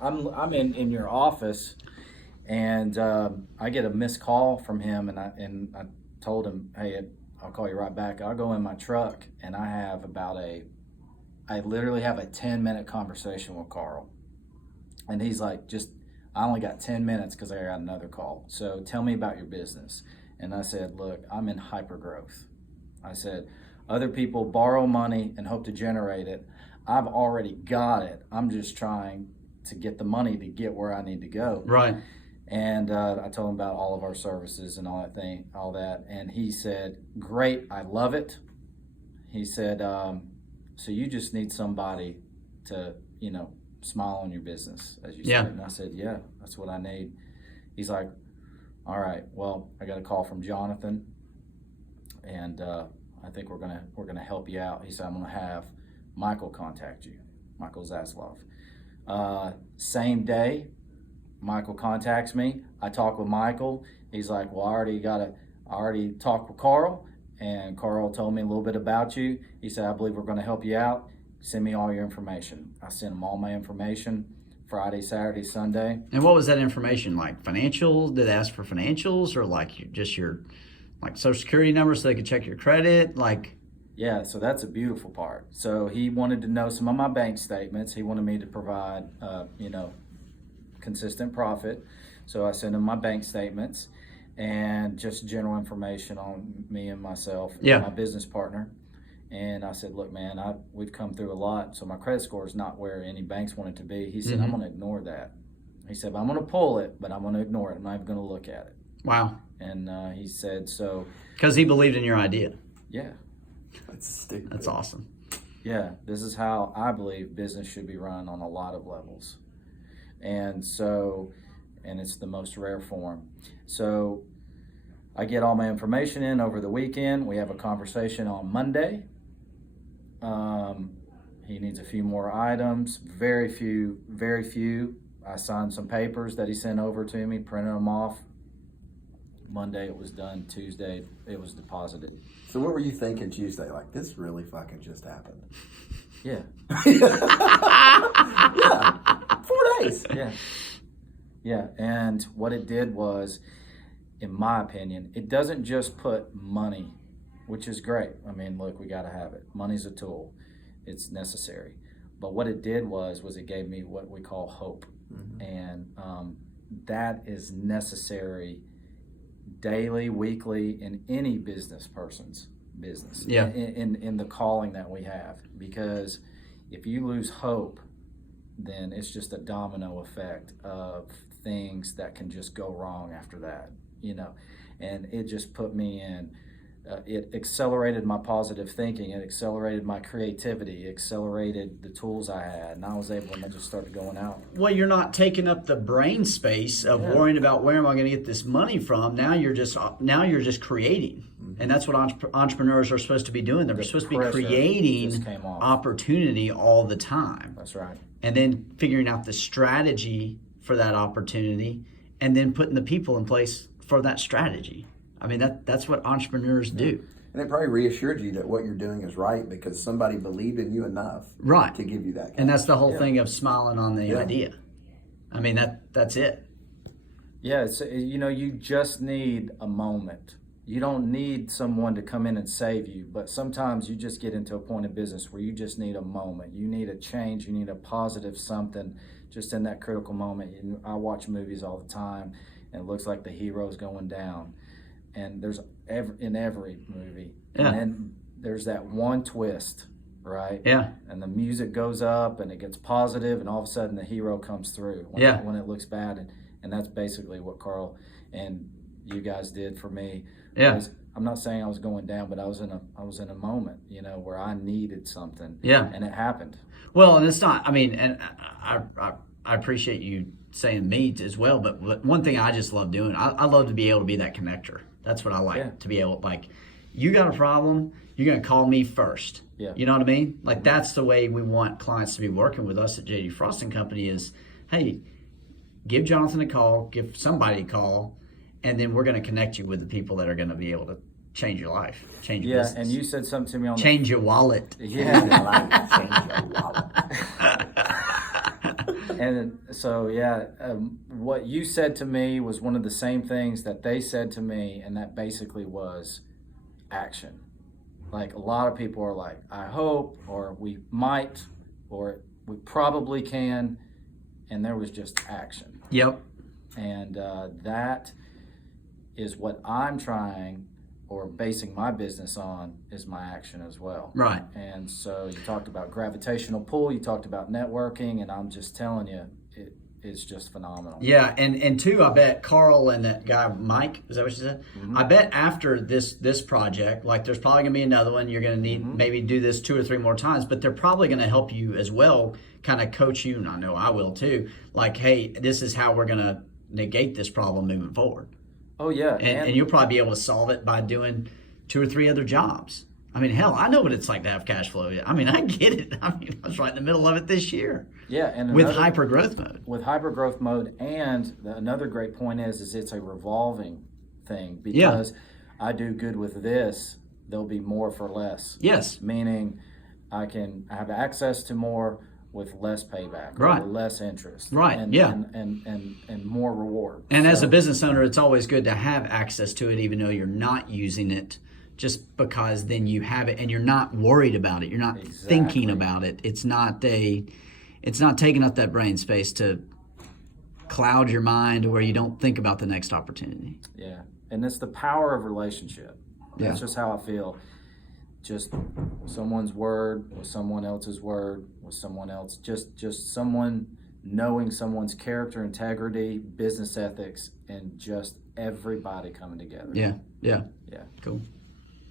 I'm in your office, and I get a missed call from him, and I told him, hey, I'll call you right back. I'll go in my truck, and I literally have a 10-minute conversation with Carl, and he's like, I only got 10 minutes because I got another call. So tell me about your business. And I said, look, I'm in hypergrowth. I said, other people borrow money and hope to generate it. I've already got it. I'm just trying to get the money to get where I need to go. Right. And I told him about all of our services and all that. And he said, great, I love it. He said, so you just need somebody to, smile on your business, as you said. And I said, yeah, that's what I need. He's like, all right, well, I got a call from Jonathan, and I think we're gonna help you out. He said, I'm gonna have Michael contact you, Michael Zaslov. Same day, Michael contacts me. I talk with Michael. He's like, well, I already talked with Carl, and Carl told me a little bit about you. He said, I believe we're gonna help you out. Send me all your information. I sent him all my information Friday, Saturday, Sunday. And what was that information like? Financials? Did they ask for financials, or like just your social security number so they could check your credit? Yeah, so that's a beautiful part. So he wanted to know some of my bank statements. He wanted me to provide, consistent profit. So I sent him my bank statements and just general information on me and myself, and my business partner. And I said, look, man, we've come through a lot, so my credit score is not where any banks want it to be. He said, I'm going to ignore that. He said, I'm going to pull it, but I'm going to ignore it. I'm not even going to look at it. Wow. And he said, so. Because he believed in your idea. Yeah. That's stupid. That's awesome. Yeah, this is how I believe business should be run on a lot of levels. And it's the most rare form. So I get all my information in over the weekend. We have a conversation on Monday. He needs a few more items, very few. I signed some papers that he sent over to me, printed them off. Monday it was done. Tuesday it was deposited. So what were you thinking Tuesday? Like, this really fucking just happened. Yeah. Yeah. 4 days. Yeah. Yeah. And what it did was, in my opinion, it doesn't just put money, which is great. I mean, look, we got to have it. Money's a tool. It's necessary. But what it did was it gave me what we call hope. Mm-hmm. And that is necessary daily, weekly, in any business person's business. Yeah. In the calling that we have. Because if you lose hope, then it's just a domino effect of things that can just go wrong after that. And it just put me in, it accelerated my positive thinking, it accelerated my creativity, it accelerated the tools I had, and I was able to just start going out. Well, you're not taking up the brain space of worrying about where am I going to get this money from. Now you're just creating. Mm-hmm. And that's what entrepreneurs are supposed to be doing. They're supposed to be creating opportunity all the time. That's right. And then figuring out the strategy for that opportunity, and then putting the people in place for that strategy. I mean, that's what entrepreneurs do. And it probably reassured you that what you're doing is right because somebody believed in you enough to give you that. And that's the whole thing of smiling on the idea. I mean, that's it. Yeah, it's, you just need a moment. You don't need someone to come in and save you, but sometimes you just get into a point of business where you just need a moment. You need a change. You need a positive something just in that critical moment. I watch movies all the time, and it looks like the hero's going down. And there's in every movie. And then there's that one twist, right? Yeah. And the music goes up and it gets positive, and all of a sudden the hero comes through when it looks bad. And that's basically what Carl and you guys did for me. Yeah. I'm not saying I was going down, but I was in a moment, where I needed something. Yeah. And it happened. Well, and it's not, I mean, and I appreciate you saying me as well, but one thing I just love doing, I love to be able to be that connector. That's what I like, to be able, you got a problem, you're going to call me first. Yeah. You know what I mean? That's the way we want clients to be working with us at JD Frost & Company is, hey, give Jonathan a call, give somebody a call, and then we're going to connect you with the people that are going to be able to change your life, change your business. Yeah, and you said something to me on change your wallet. Yeah. Change your wallet. And so, what you said to me was one of the same things that they said to me, and that basically was action. Like, a lot of people are like, I hope, or we might, or we probably can, and there was just action. Yep. And that is what I'm trying or basing my business on, is my action as well. Right. And so you talked about gravitational pull, you talked about networking, and I'm just telling you, it's just phenomenal. Yeah, and two, I bet Carl and that guy Mike, is that what you said? I bet after this project, like, there's probably gonna be another one. You're gonna need maybe do this 2 or 3 more times, but they're probably gonna help you as well, kind of coach you, and I know I will too. Like, hey, this is how we're gonna negate this problem moving forward. Oh yeah, and you'll probably be able to solve it by doing 2 or 3 other jobs. I mean, hell, I know what it's like to have cash flow. I mean, I get it. I mean, I was right in the middle of it this year. Yeah, and with hyper growth mode. With hyper growth mode, and another great point is it's a revolving thing, because I do good with this, there'll be more for less. Yes. Meaning I have access to more with less payback, right, or less interest, right, and more reward. And as a business owner, it's always good to have access to it, even though you're not using it, just because then you have it and you're not worried about it. You're not thinking about it. It's not taking up that brain space to cloud your mind where you don't think about the next opportunity. Yeah, and it's the power of relationship. That's just how I feel. Just someone's word with someone else's word with someone else. Just someone knowing someone's character, integrity, business ethics, and just everybody coming together. Yeah. Yeah. Cool.